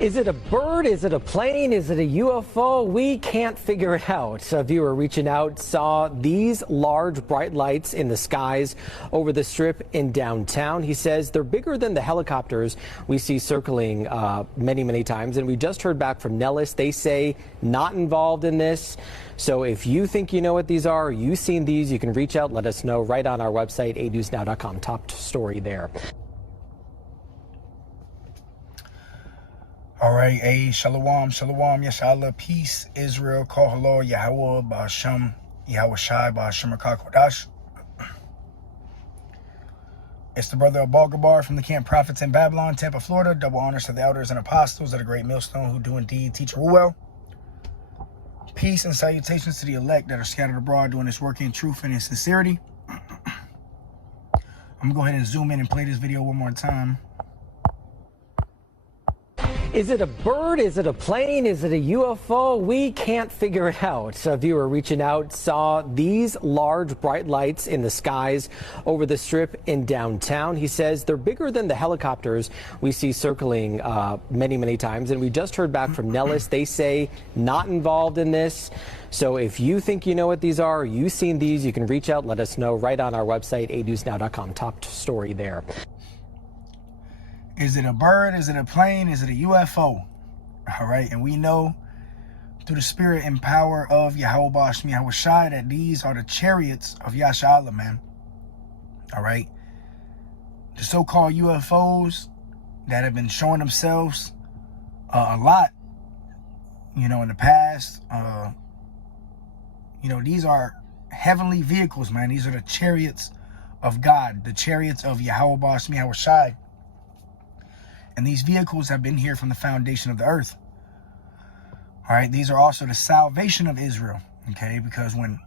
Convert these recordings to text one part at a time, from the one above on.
Is it a bird? Is it a plane? Is it a UFO? We can't figure it out. A viewer reaching out saw these large bright lights in the skies over the strip in downtown. He says they're bigger than the helicopters we see circling many times. And we just heard back from Nellis. They say not involved in this. So if you think you know what these are, or you've seen these, you can reach out, let us know right on our website, anewsnow.com. Top story there. All right, shalom, yashallah, peace, Israel, call hello, Yahweh, Ba'asham, Yahweh Shai, Ba'asham, Kodash. It's the brother of Balgabar from the Camp Prophets in Babylon, Tampa, Florida. Double honors to the elders and apostles of the great millstone who do indeed teach rule well. Peace and salutations to the elect that are scattered abroad doing this work in truth and in sincerity. I'm going to go ahead and zoom in and play this video one more time. Is it a bird? Is it a plane? Is it a UFO? We can't figure it out. A viewer reaching out saw these large bright lights in the skies over the strip in downtown. He says they're bigger than the helicopters we see circling many times. And we just heard back from Nellis. They say not involved in this. So if you think you know what these are, or you've seen these, you can reach out, let us know right on our website, anewsnow.com. Top story there. Is it a bird? Is it a plane? Is it a UFO? All right. And we know through the spirit and power of Yahweh Ba'asham, Yahweh Shai, that these are the chariots of Yashallah, man. All right. The so-called UFOs that have been showing themselves a lot, in the past. These are heavenly vehicles, man. These are the chariots of God, the chariots of Yahweh Ba'asham, Yahweh Shai. And these vehicles have been here from the foundation of the earth. All right, these are also the salvation of Israel, okay? Because when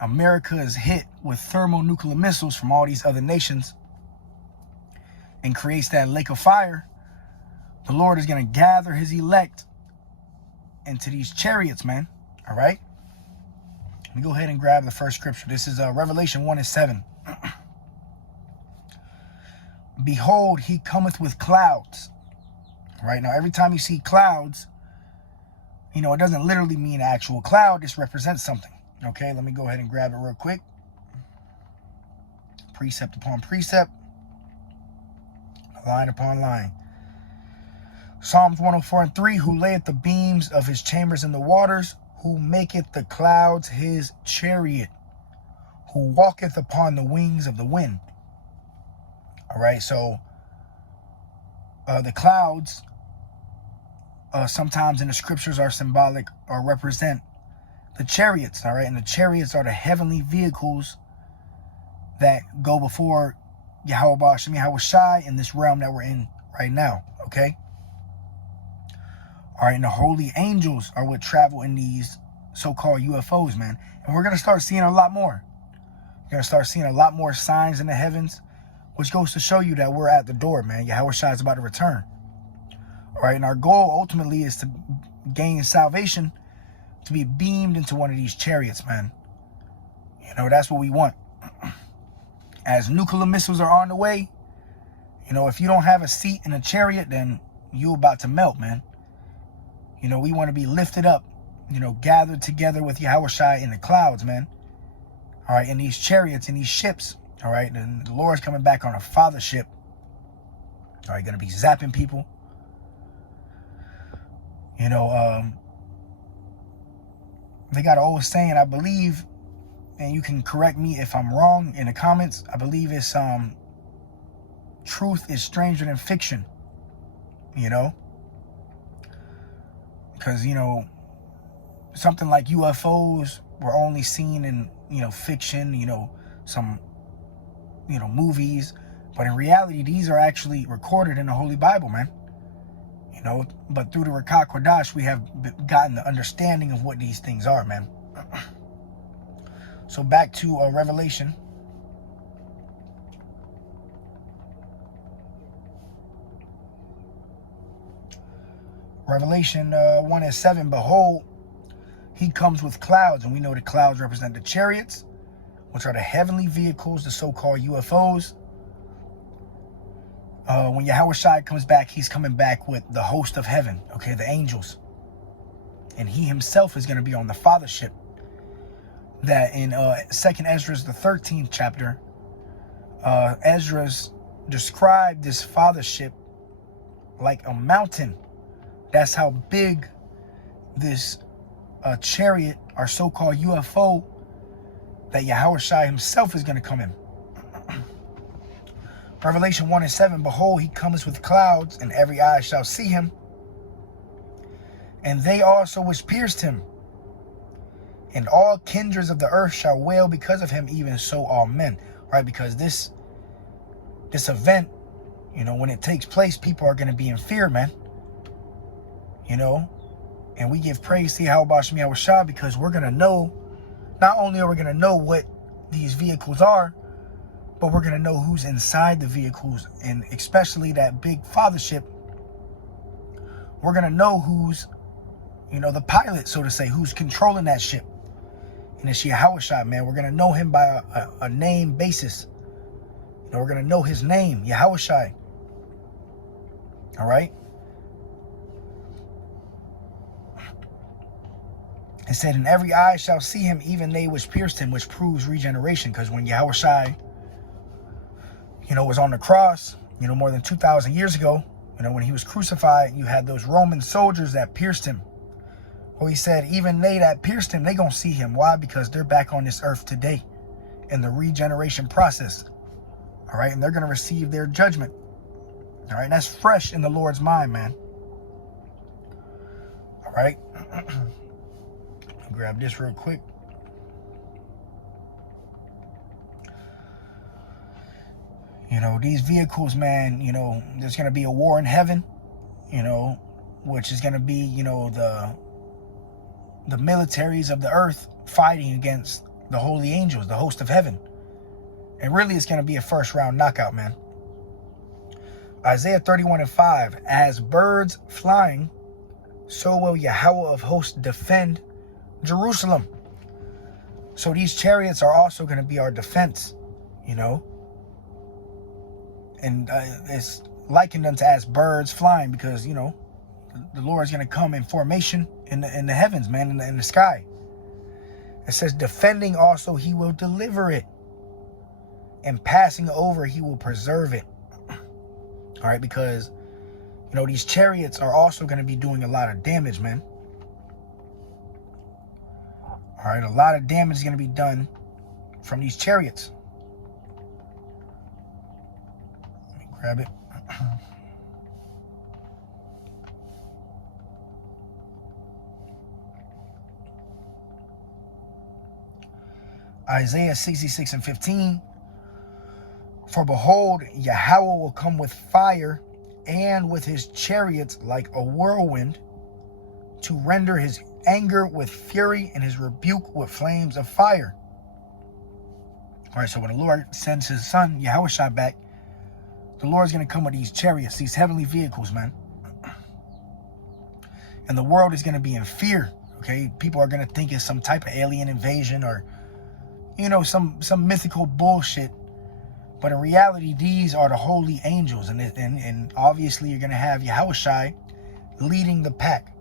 America is hit with thermonuclear missiles from all these other nations and creates that lake of fire, the Lord is going to gather his elect into these chariots, man. All right? Let me go ahead and grab the first scripture. This is Revelation 1:7. Behold, he cometh with clouds. Right now, every time you see clouds, it doesn't literally mean an actual cloud. This represents something. Okay, let me go ahead and grab it real quick. Precept upon precept. Line upon line. Psalms 104:3. Who layeth the beams of his chambers in the waters, who maketh the clouds his chariot, who walketh upon the wings of the wind. All right, so the clouds sometimes in the scriptures are symbolic or represent the chariots, all right? And the chariots are the heavenly vehicles that go before Yahweh Ba'asham, Yahweh Shai in this realm that we're in right now, okay? All right, and the holy angels are what travel in these so-called UFOs, man. And we're going to start seeing a lot more. You're going to start seeing a lot more signs in the heavens, which goes to show you that we're at the door, man. Yahweh Shai is about to return. All right, and our goal ultimately is to gain salvation, to be beamed into one of these chariots, man. That's what we want. As nuclear missiles are on the way, if you don't have a seat in a chariot, then you're about to melt, man. We want to be lifted up, gathered together with Yahweh Shai in the clouds, man. All right, in these chariots, in these ships. All right, and the Lord's coming back on a father ship. All right, going to be zapping people. They got an old saying, I believe, and you can correct me if I'm wrong in the comments. I believe it's truth is stranger than fiction. Because something like UFOs were only seen in fiction, some movies, but in reality, these are actually recorded in the Holy Bible, man. But through the Rakah Kodash, we have gotten the understanding of what these things are, man. So back to Revelation. Revelation 1:7. Behold, he comes with clouds, and we know the clouds represent the chariots, which are the heavenly vehicles, the so-called UFOs. When Yahushua comes back, he's coming back with the host of heaven, okay, the angels. And he himself is going to be on the fathership. That in 2nd Ezra, the 13th chapter, Ezra's described this fathership like a mountain. That's how big this chariot, our so-called UFO, that Yahushua himself is going to come in. Revelation 1:7, behold, he comes with clouds, and every eye shall see him, and they also which pierced him, and all kindreds of the earth shall wail because of him, even so all men. Right? Because this event, you know, when it takes place, people are going to be in fear, man. You know, and we give praise to Yahweh Shah because we're going to know, not only are we going to know what these vehicles are, but we're going to know who's inside the vehicles, and especially that big fathership. We're going to know who's, you know, the pilot, so to say, who's controlling that ship. And it's Yahushua, man. We're going to know him by a name basis. You know, we're going to know his name, Yahushua. All right? It said, and every eye shall see him, even they which pierced him, which proves regeneration. Because when Yahushua, you know, was on the cross, you know, more than 2,000 years ago, you know, when he was crucified, you had those Roman soldiers that pierced him. Well, he said, even they that pierced him, they gonna see him. Why? Because they're back on this earth today in the regeneration process. All right, and they're gonna receive their judgment. All right, and that's fresh in the Lord's mind, man. All right, grab this real quick. You know, these vehicles, man, you know, there's going to be a war in heaven, you know, which is going to be, you know, the militaries of the earth fighting against the holy angels, the host of heaven. And really, it's going to be a first round knockout, man. Isaiah 31:5, as birds flying, so will Yahweh of hosts defend Jerusalem. So these chariots are also going to be our defense, you know. And it's likened unto as birds flying because, you know, the Lord is going to come in formation in the heavens, man, in the sky. It says, defending also he will deliver it, and passing over he will preserve it. All right, because, you know, these chariots are also going to be doing a lot of damage, man. All right, a lot of damage is going to be done from these chariots. Grab it. Isaiah 66:15. For behold, Yahweh will come with fire and with his chariots like a whirlwind, to render his anger with fury and his rebuke with flames of fire. All right, so when the Lord sends his son, Yahushua, back, the Lord's going to come with these chariots, these heavenly vehicles, man. And the world is going to be in fear, okay? People are going to think it's some type of alien invasion or, you know, some mythical bullshit. But in reality, these are the holy angels. And obviously, you're going to have Yahushua leading the pack.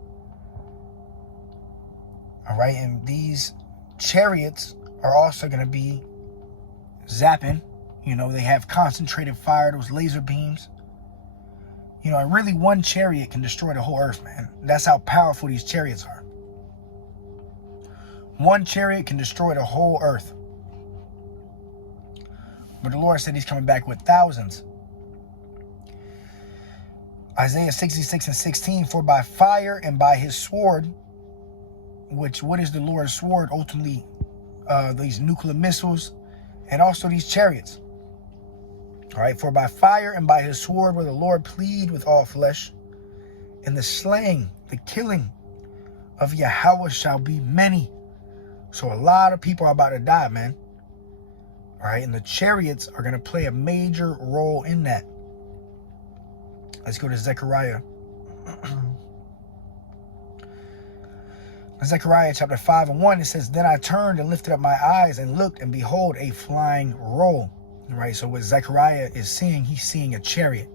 All right? And these chariots are also going to be zapping. You know, they have concentrated fire, those laser beams. You know, and really one chariot can destroy the whole earth, man. That's how powerful these chariots are. One chariot can destroy the whole earth. But the Lord said he's coming back with thousands. Isaiah 66:16, for by fire and by his sword, what is the Lord's sword? Ultimately, these nuclear missiles and also these chariots. All right, for by fire and by his sword will the Lord plead with all flesh, and the slaying, the killing of Yahweh shall be many. So a lot of people are about to die, man. All right, and the chariots are going to play a major role in that. Let's go to Zechariah. Zechariah chapter 5:1, it says, then I turned and lifted up my eyes and looked, and behold, a flying roll. Right, so what Zechariah is seeing, he's seeing a chariot.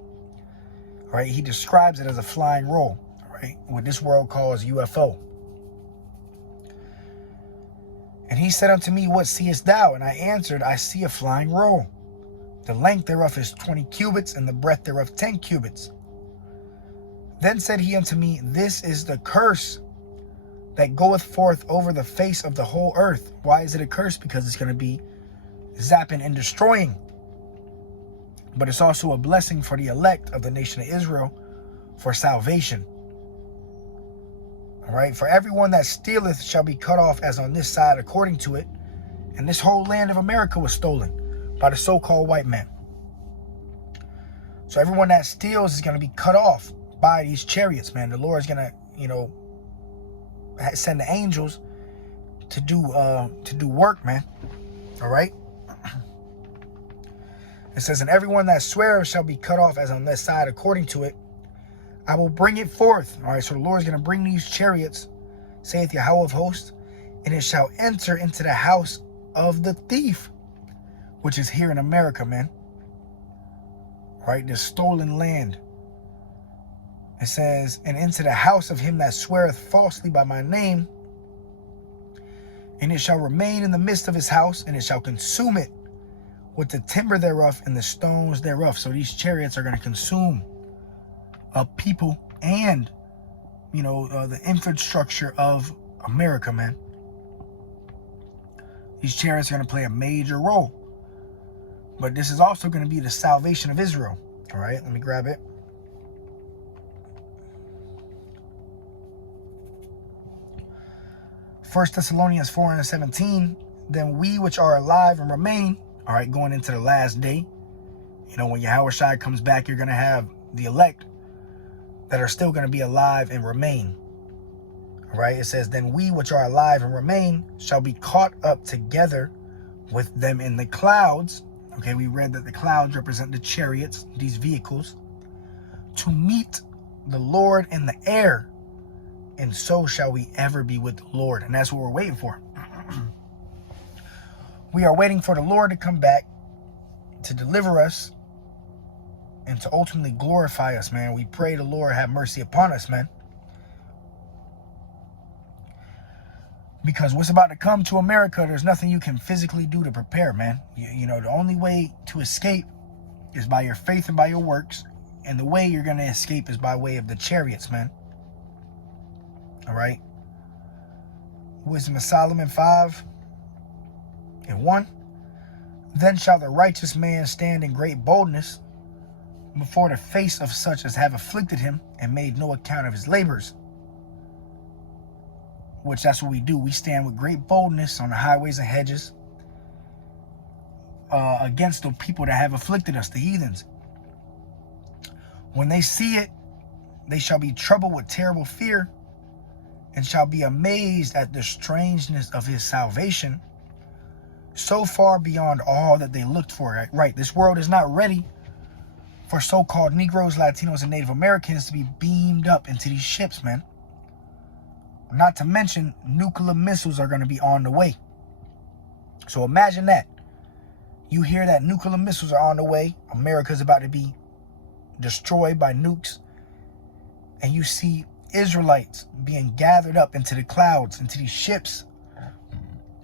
All right, he describes it as a flying roll. All right, what this world calls UFO. And he said unto me, what seest thou? And I answered, I see a flying roll. The length thereof is 20 cubits, and the breadth thereof 10 cubits. Then said he unto me, this is the curse that goeth forth over the face of the whole earth. Why is it a curse? Because it's going to be zapping and destroying. But it's also a blessing for the elect of the nation of Israel for salvation. All right, for everyone that stealeth shall be cut off as on this side according to it. And this whole land of America was stolen by the so-called white man. So everyone that steals is going to be cut off by these chariots, man. The Lord is going to, send the angels to do work, man. All right. It says, and everyone that sweareth shall be cut off as on this side according to it. I will bring it forth. All right, so the Lord is going to bring these chariots, saith Yahweh of hosts, and it shall enter into the house of the thief, which is here in America, man. Right, this stolen land. It says, and into the house of him that sweareth falsely by my name, and it shall remain in the midst of his house, and it shall consume it with the timber thereof and the stones thereof. So these chariots are going to consume people and, the infrastructure of America, man. These chariots are going to play a major role. But this is also going to be the salvation of Israel. All right, let me grab it. First Thessalonians 4:17. Then we which are alive and remain, all right, going into the last day. When Yahushua comes back, you're going to have the elect that are still going to be alive and remain. All right, it says, then we which are alive and remain shall be caught up together with them in the clouds. Okay, we read that the clouds represent the chariots, these vehicles, to meet the Lord in the air. And so shall we ever be with the Lord. And that's what we're waiting for. We are waiting for the Lord to come back to deliver us and to ultimately glorify us, man. We pray the Lord have mercy upon us, man. Because what's about to come to America, there's nothing you can physically do to prepare, man. The only way to escape is by your faith and by your works. And the way you're going to escape is by way of the chariots, man. All right. Wisdom of Solomon 5:1. Then shall the righteous man stand in great boldness before the face of such as have afflicted him and made no account of his labors. Which that's what we do. We stand with great boldness on the highways and hedges against the people that have afflicted us, the heathens. When they see it, they shall be troubled with terrible fear and shall be amazed at the strangeness of his salvation, so far beyond all that they looked for. Right, this world is not ready for so-called Negroes, Latinos, and Native Americans to be beamed up into these ships, man. Not to mention, nuclear missiles are going to be on the way. So imagine that. You hear that nuclear missiles are on the way. America's about to be destroyed by nukes. And you see Israelites being gathered up into the clouds, into these ships.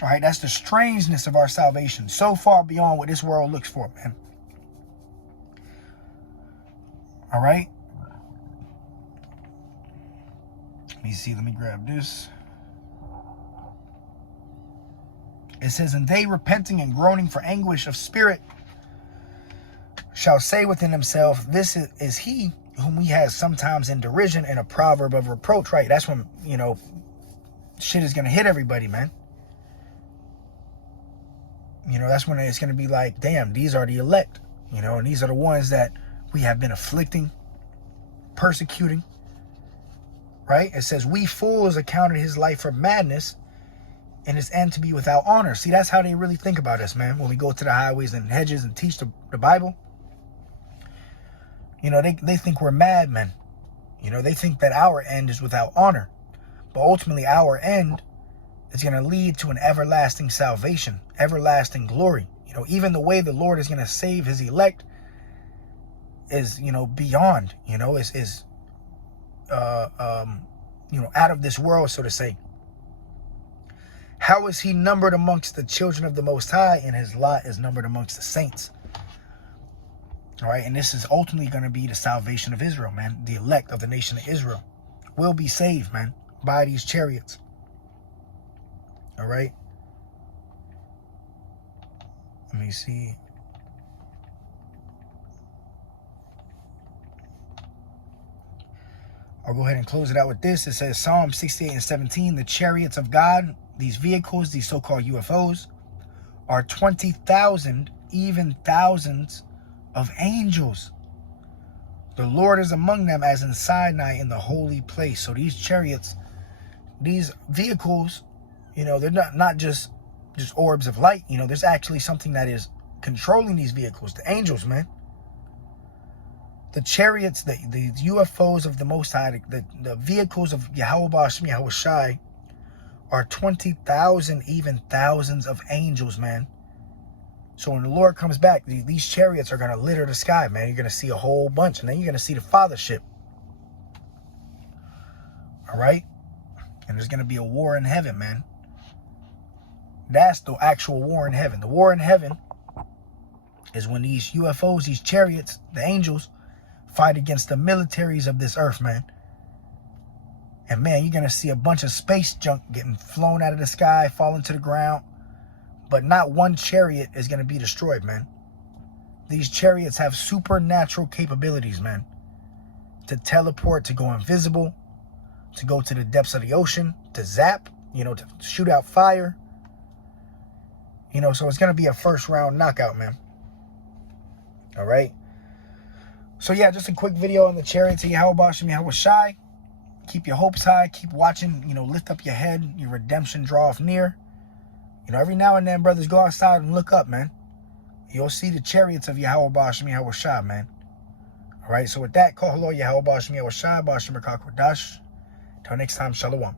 All right, that's the strangeness of our salvation. So far beyond what this world looks for, man. All right. Let me see. Let me grab this. It says, and they repenting and groaning for anguish of spirit shall say within themselves, this is he whom we have sometimes in derision and a proverb of reproach. Right. That's when, shit is going to hit everybody, man. That's when it's going to be like, damn, these are the elect, and these are the ones that we have been afflicting, persecuting. Right? It says, we fools accounted his life for madness and his end to be without honor. See, that's how they really think about us, man. When we go to the highways and hedges and teach the Bible, they think we're madmen. They think that our end is without honor. But ultimately, our end is going to lead to an everlasting salvation, everlasting glory. Even the way the Lord is going to save his elect beyond, is out of this world, so to say. How is he numbered amongst the children of the Most High, and his lot is numbered amongst the saints? All right, and this is ultimately going to be the salvation of Israel, man. The elect of the nation of Israel will be saved, man, by these chariots. All right. Let me see. I'll go ahead and close it out with this. It says Psalm 68 and 17, the chariots of God, these vehicles, these so-called UFOs, are 20,000, even thousands of angels. The Lord is among them as in Sinai in the holy place. So these chariots, these vehicles, they're not just orbs of light. There's actually something that is controlling these vehicles, the angels, man. The chariots, the UFOs of the Most High, the vehicles of Yahweh Ba'ashem, Yahweh Shai, are 20,000, even thousands of angels, man. So when the Lord comes back, these chariots are going to litter the sky, man. You're going to see a whole bunch, and then you're going to see the Fathership. All right? And there's going to be a war in heaven, man. That's the actual war in heaven. The war in heaven is when these UFOs, these chariots, the angels, fight against the militaries of this earth, man. And man, you're going to see a bunch of space junk getting flown out of the sky, falling to the ground. But not one chariot is going to be destroyed, man. These chariots have supernatural capabilities, man. To teleport, to go invisible, to go to the depths of the ocean, to zap, to shoot out fire. So it's going to be a first round knockout, man. All right. So yeah, just a quick video on the chariots of Yahweh Ba'ashem, Yahweh Shai. Keep your hopes high. Keep watching. Lift up your head. Your redemption draweth near. Every now and then, brothers, go outside and look up, man. You'll see the chariots of Yahweh Ba'ashem, Yahweh Shai, man. All right. So with that, call hello, Yahweh Ba'ashem, Yahweh Shai, Ba'ashem Rakak Wadash. Till next time, Shalom.